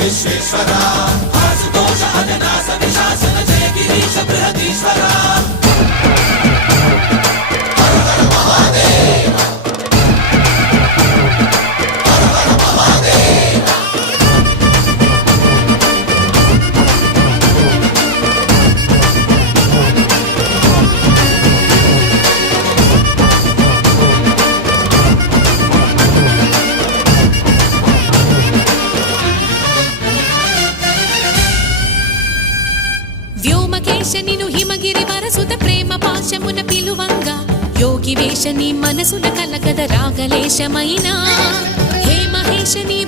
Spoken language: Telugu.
విశ్వేశ్వరా ఆశుతోష అజనాస విశాసన జయ గిరీశ బృహదీశ్వరా వ్యోమకేశనిను హిమగిరి వరసుత ప్రేమ పాశమున పిలువంగా యోగి వేషని మనసున కలకద రాగలేశమైనా హే మహేశని